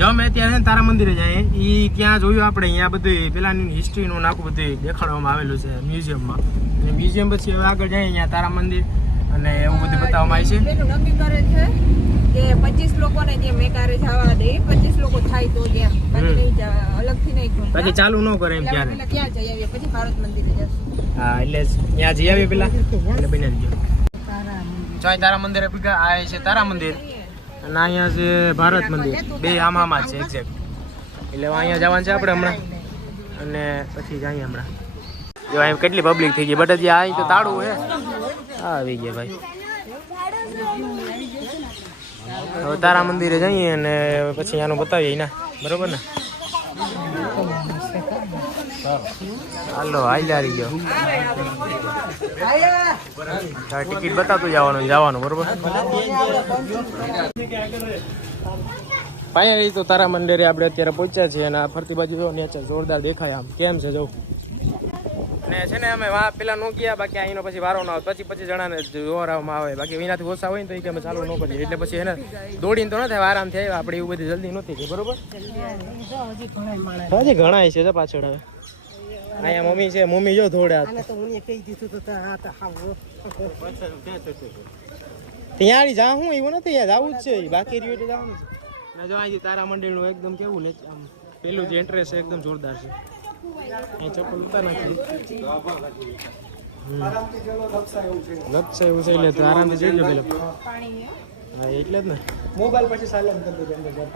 જો મેં અત્યારે ને તારા મંદિરે જાય એ ત્યાં જોયું આપણે? અહીંયા બધું પેલાની હિસ્ટ્રીનું નાખું બધું દેખાડવામાં આવેલું છે મ્યુઝિયમમાં. અને મ્યુઝિયમ પછી હવે આગળ જાય અહીંયા તારા મંદિર અને એવું બધું બતાવવામાં આવે છે. કે પચીસ લોકોને જે મેકારે જવા દે પચીસ લોકો થાય તો ત્યાં. બાકી નહીં અલગથી નહીં બાકી ચાલુ ન કરે એમ પેલા ત્યાં જઈ આવીએ પછી ભારત મંદિરે જશું. હા એટલે ત્યાં જઈ આવીએ પેલા. એટલે બની તારા મંદિરે. ભેગા આ છે તારા મંદિર. અને અહીંયા છે ભારત મંદિર, બે આમ આમાં જ છે એક્ઝેક્ટ એટલે અહીંયા જવાનું છે આપણે હમણાં. અને પછી જઈએ હમણાં. જો અહીં કેટલી પબ્લિક થઈ ગઈ. બટ હજી અહીં તો તાળું હા આવી ગયા ભાઈ. હવે તારા મંદિરે જઈએ અને પછી આનું બતાવીએ ના બરોબર ને? હાલો હાલ્યા રહી ગયો. તારે ટિકિટ બતાવતું જવાનું જવાનું બરોબર? ફાઇનલી તો તારા મંદિરે આપણે અત્યારે પહોંચ્યા છીએ અને આ ફરતી બાજુ જો નેચર જોરદાર દેખાય આમ. કેમ છે જો? અને છે ને અમે વા પેલા નો ગયા બાકી અહીંનો પછી વારો ના આવે. પછી પછી જણાને જોવામાં આવે. બાકી એનાથી ઓછા હોય ને તો એ કે અમે ચાલુ ન કરીએ. એટલે પછી એને દોડીને તો ન થાય આરામ થાય આપણે એવું બધી જલ્દી નહોતી બરોબર? હજી ઘણા છે પાછળ હવે. અહીંયા મમ્મી છે મમ્મી જો ધોડ્યા ત્યાં જા હું એવું નથી યાર આવું જ છે બાકી રહ્યું એટલે જવાનું છે. ને જો અહીંથી તારા મંદિરનું એકદમ કેવું ને આમ પેલું જે ઇન્ટરેસ્ટ છે એકદમ જોરદાર છે. એ ચપ્પલ ઉતાર નથી લક્ષ એવું છે એટલે આરામથી જઈ લો પેલો. હા એટલે જ ને. મોબાઈલ પછી સાયલેન્ટ કરી દેજો અંદર જતા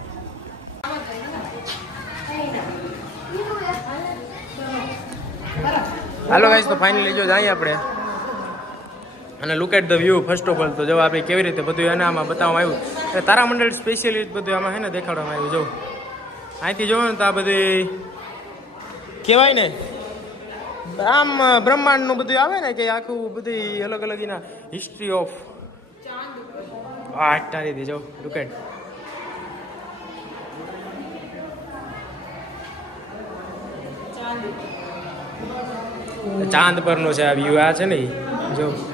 હાલો ગાઈસ તો ફાઇનલી જો જાય આપણે. અને look at the view first of all તો જો આપણે કેવી રીતે બધું એને આમાં બતાવવામાં આવ્યું. એટલે તારામંડળ સ્પેશિયલી બધું આમાં છે ને દેખાડવામાં આવ્યું, જો. અહીંથી જોવો ને તો આ બધી કહેવાય ને, આમ બ્રહ્માંડનું બધું આવે ને કે આખું બધી અલગ અલગ એના હિસ્ટ્રી ઓફ આ તારી દેજો લુકેટ લુક એટ ચાંદ પરનો છે આ વ્યૂ આ છે ને જો.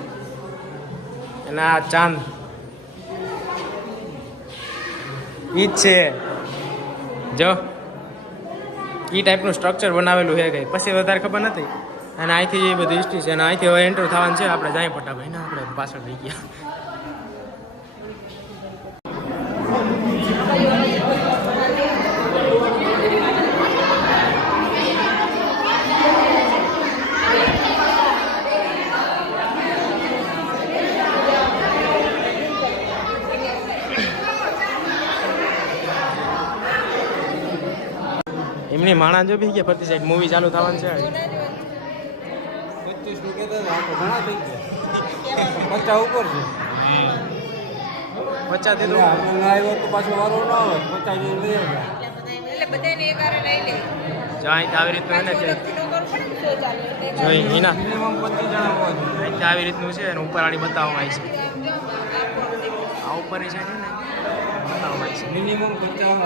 અને આ ચાંદ. ઈ જ છે. જો. ઈ ટાઈપનું સ્ટ્રક્ચર બનાવેલું છે કંઈ. પછી વધારે ખબર નથી. અને અહીંથી એ બધી હિસ્ટ્રી છે, અને અહીંથી હવે એન્ટર થવાનું છે, આપણે જાય ફટાફટ. ને, આપણે પાછળ રહી ગયા. એમની માણા જો બી કે ફરતી સાઈડ મૂવી ચાલુ થવાનું છે. પચીસ ગયા ઉપર છે. પચાસ તો પાછો વારો ના આવે. પચાસ જ્યાં આવી રીતનું એને ને છે. સુરતથી નો કરવું પડે ને તો ચાલે. એટલે એક જો એના મિનિમમ પચીસ જણા હોય. અહીંથી આવી રીતનું છે અને ઉપર આડી બતાવવામાં આવી છે. આ ઉપર છે ને. બતાવવામાં છે. મિનિમમ પચાસ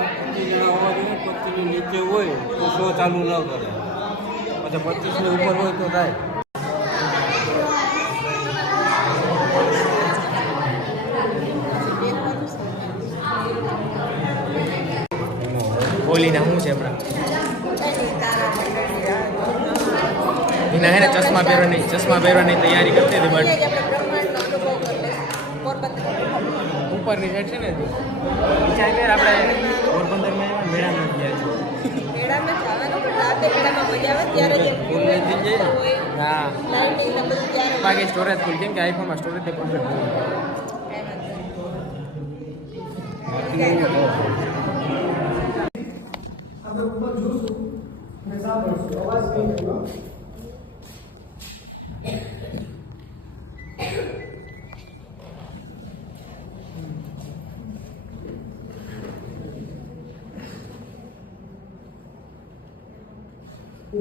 પચીસ નીચે હોય તો શો ચાલુ ન કરે. પછી પચીસની ઉપર હોય તો થાય. બોલીને શું છે હમણાં એના ચશ્મા પહેરવાની ચશ્મા પહેરવાની તૈયારી કરતી હતી બટ ઉપરની સાઈડ છે ને વિચાર કર આપણે પોરબંદરમાં મેળામાં ગયા છે મેળામાં જવાનું પણ રાતે મેળામાં મજા આવે ત્યારે જે ફૂલ લઈ ને. હા. ને બાકી સ્ટોરેજ ફૂલ કેમ કે આઈફોનમાં સ્ટોરેજ હોય ઉપર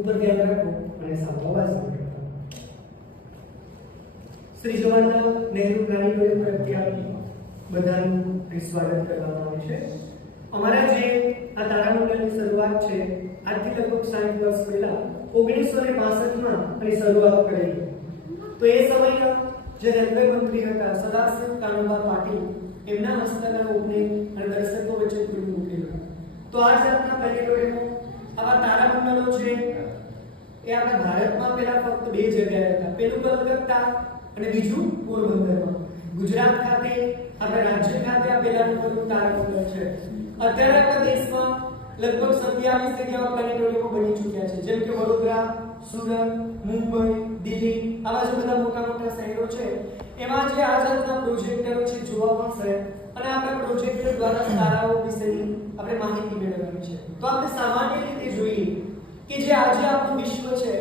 ધ્યાન રાખો અને સામો સાંભળો શ્રી જવાહરલાલ નહેરુ પ્લાનેટોરિયમ તરફથી બધાનું સ્વાગત કરવામાં આવે છે. અમારા જે આ તારામંડળની શરૂઆત છે, આજથી લગભગ સાઠ વર્ષ પહેલા ઓગણીસો ને બાસઠમાં અહીં શરૂઆત કરેલી. તો એ સમયના જે રેલવે મંત્રી હતા સદાશિવ કાનુભા પાટીલ, એમના હસ્તના ઉપને અને દર્શકો વચ્ચે ખુલ્લું મૂકેલું. તો આ જાતના પ્લેનેટોરિયમો આવા તારામંડળો છે એ આપણા ભારતમાં પહેલા ફક્ત બે જગ્યાએ હતા. પેલું કલકત્તા અને બીજું પોરબંદરમાં. ગુજરાત ખાતે, આપણા રાજ્ય ખાતે આ પહેલાનું પેલું તારામંડળ છે. અત્યારે આપણા દેશમાં લગભગ સત્યાવીસ જગ્યાઓ પ્લેનેટોરિયમો બની ચૂક્યા છે. જેમ કે વડોદરા, સુરત, મુંબઈ, દિલ્હી, આવા જે બધા મોટા મોટા શહેરો છે, એમાં જે આ જાતના પ્રોજેક્ટરો છે જોવા મળશે અને આપણા પ્રોજેક્ટર દ્વારા તારાઓ વિશેની આપણે માહિતી મેળવવાની છે. તો આપણે સામાન્ય રીતે જોઈએ કે જે આજે આપણું વિશ્વ છે,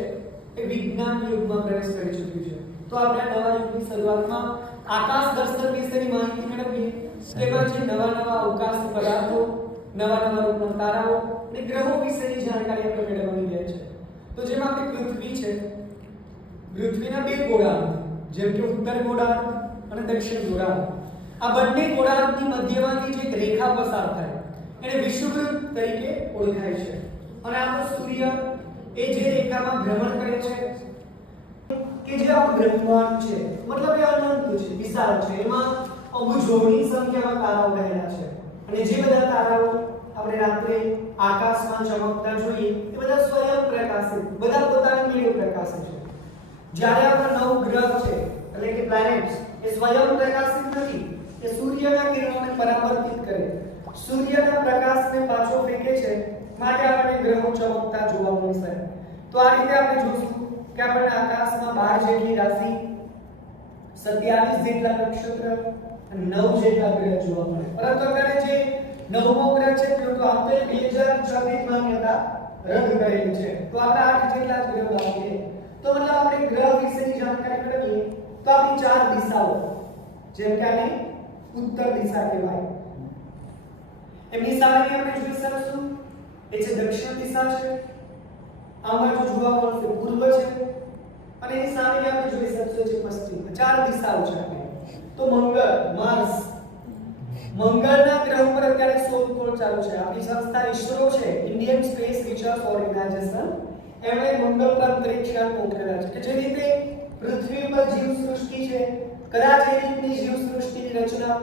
એ વિજ્ઞાન યુગમાં પ્રવેશ કરી ચૂક્યું છે. તો આપણે નવા યુગની શરૂઆતમાં આકાશ દર્શન વિશેની માહિતી મેળવીએ. તેમાં જે નવા નવા અવકાશ પદાર્થો, નવા નવા રૂપના તારાઓ અને ગ્રહો વિશેની જાણકારી આપણે મેળવવાની રહે છે. તો જેમાં આપણી પૃથ્વી છે. પૃથ્વીના બે ગોળાર્ધ, જેમ કે ઉત્તર ગોળાર્ધ અને દક્ષિણ ગોળાર્ધ. આ બંને ગોળાર્ધની મધ્યમાંથી જે રેખા પસાર થાય, એને વિષુવવૃત્ત તરીકે ઓળખાય છે. અને આપણો સૂર્ય એ જે રેખામાં ભ્રમણ કરે છે. કે જે આપણું બ્રહ્માંડ છે, મતલબ એ અનંત છે, વિશાળ છે. એમાં અબજોની સંખ્યામાં તારાઓ રહેલા છે. અને જે બધા તારાઓ આપણે રાત્રે આકાશમાં ચમકતા જોઈએ, એ બધા સ્વયં પ્રકાશિત, બધા પોતાની મેળે પ્રકાશે છે. જ્યારે આપણા નવ ગ્રહ છે, એટલે કે પ્લેનેટ્સ એ સ્વયં પ્રકાશિત નથી, એ સૂર્યના કિરણોને પરાવર્તિત કરે. સૂર્યના પ્રકાશને પાછો ફેંકે છે માટે આપણને ગ્રહો ચમકતા જોવા મળશે. તો આ રીતે આપણે જોશું કે આપણને આકાશમાં 12 જેટલી રાશિ 27 જેટલા નક્ષત્ર નવ 9 જેટલા ગ્રહ જોવા મળે. પરંતુ અત્યારે જે નવમો ગ્રહ છે પ્લુટો બે હજાર 2026 માન્યતા રદ કરેલી છે. તો આપણે આઠ જેટલા જ ગ્રહ બાકી તો મતલબ આપણે ગ્રહ વિશેની જાણકારી મેળવીએ, તો આપણી ચાર દિશાઓ, જેમ કે આને ઉત્તર દિશા કહેવાય. એમની સામે આપણે જોઈ શકશું એ છે દક્ષિણ દિશા છે, આ બાજુ જોવા મળશે, પૂર્વ છે, અને એની સામે આપણે જોઈ શકશું છે પશ્ચિમ. ચાર દિશાઓ છે તો મંગળ, માર્સ. મંગળના ગ્રહ પર અત્યારે શોધખોળ ચાલુ છે? આપણી સંસ્થા ઇસરો છે, ઇન્ડિયન સ્પેસ રિસર્ચ ઓર્ગેનાઇઝેશન. એમણે મંગળ પર અંતરિક્ષયાન મોકલેલા છે. કે જે રીતે પૃથ્વી પર જીવ સૃષ્ટિ છે, કદાચ એ રીતની જીવ સૃષ્ટિની રચના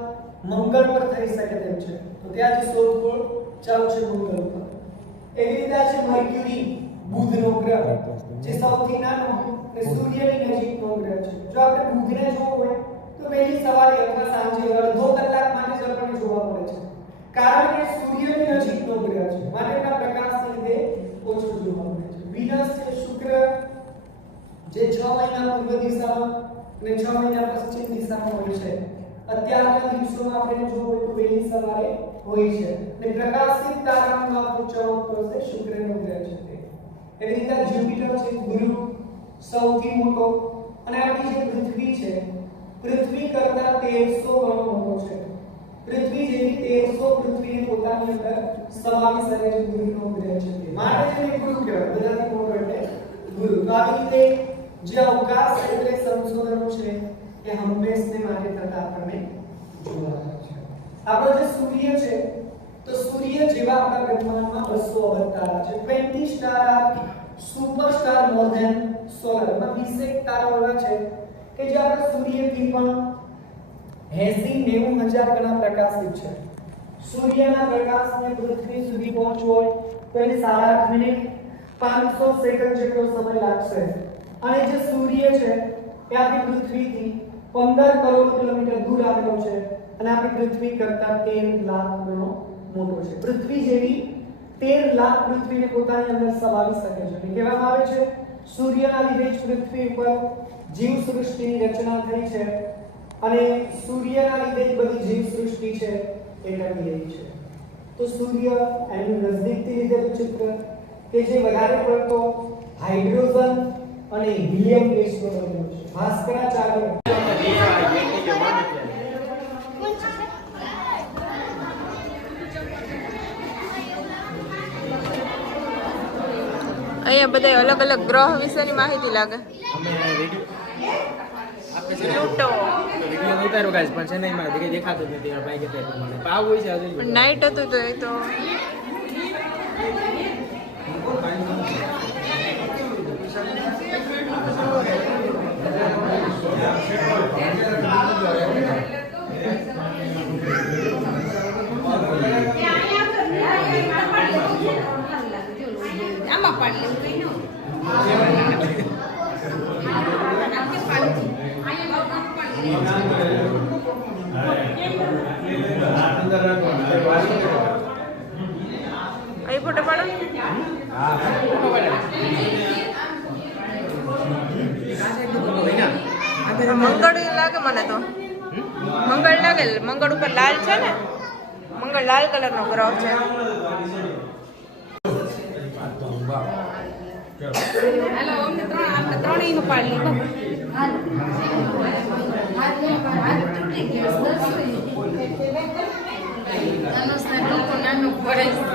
મંગળ પર થઈ શકે તેમ છે. તો ત્યાં જે શોધખોળ ચાલુ છે મંગળ પર એવી રીતે છે મર્ક્યુરી બુધનો ગ્રહ જે સૌથી નાનો અને સૂર્યની નજીકનો ગ્રહ છે. જો આપણે બુધને જોવું હોય તો વહેલી સવારે અથવા સાંજે અડધો કલાક માટે જ આપણને જોવા મળે છે. કારણ કે સૂર્યની નજીકનો ગ્રહ છે. માટે એના પ્રકાશને લીધે ઓછો જોવા મળે છે. વિનસ છે શુક્ર જે 6 મહિના પૂર્વ દિશામાં અને 6 મહિના પશ્ચિમ દિશામાં હોય છે. અત્યારના દિવસોમાં આપણે જોવું હોય તો વહેલી સવારે હોય છે. અને પ્રકાશિત તારામાં ચમકતો હશે શુક્રનો ગ્રહ છે તે રીતે જ્યુપિટર છે, ગુરુ, સૌથી મોટો. અને આપણી જે પૃથ્વી છે, પૃથ્વી કરતા 1300 ગણો મોટો છે. પૃથ્વી જેવી 1300 પૃથ્વીને પોતાની અંદર સમાવી શકે છે ગુરુનો ગ્રહ છે તે. માટે તેને ગુરુ કહેવાય બધાથી મોટો એટલે ગુરુ. તો આવી રીતે જે અવકાશ ક્ષેત્રે સંશોધનો છે, એ હંમેશને માટે થતા આપણને જોવા આપણો જે સૂર્ય છે, તો સૂર્ય જેવા આપણા બ્રહ્માંડમાં 200 અબજ છે. 20 star are superstar more than સોલરમાં 20 એક તારાઓ એવા છે કે જે આપણા સૂર્યથી પણ 80 90 હજાર ગણા પ્રકાશિત છે. સૂર્યના પ્રકાશને પૃથ્વી સુધી પહોંચવો હોય તો એને સાડા આઠ મિનિટ, પાંચસો સેકન્ડ જેટલો સમય લાગશે. અને જે સૂર્ય છે આપણી પૃથ્વીથી પંદર કરોડ કિલોમીટર દૂર આવેલો છે અને આપણી પૃથ્વી કરતા તેર લાખ ગણો મોટો છે. પૃથ્વી જેવી તેર લાખ પૃથ્વીને પોતાની અંદર સમાવી શકે છે. કહેવામાં આવે છે, સૂર્યના લીધે જ પૃથ્વી ઉપર જીવ સૃષ્ટિની રચના થઈ છે અને સૂર્યના લીધે જ બધી જીવ સૃષ્ટિ છે એ ટકી રહી છે. તો સૂર્ય એનું નજદીકથી લીધેલું ચિત્ર કે જે વધારે પડતો હાઇડ્રોજન અને હિલિયમ ગેસનો બનેલો છે. ભાસ્કરાચાર્ય અહીંયા બધા અલગ અલગ ગ્રહ વિશેની માહિતી લાગે. નાઈટ હતું તો એ ને પ્લુટો વીડિયો ઉતાર્યો ગાઈસ પણ છે ને એમાં કઈ દેખાતું જ નથી આ ભાઈ કહેતા એ પ્રમાણે પણ આવું હોય છે હજુ નાઇટ હતું તો એ તો આ પાડી લેવું કઈ ન અહીં ફોટો પાડો. મંગળ લાગે મને તો. મંગળ લાગે. મંગળ ઉપર લાલ છે ને? મંગળ લાલ કલર નો ગ્રહ છે. હાલો ત્રણ આપણે ત્રણેયનું પાડી Danos de no con por esto.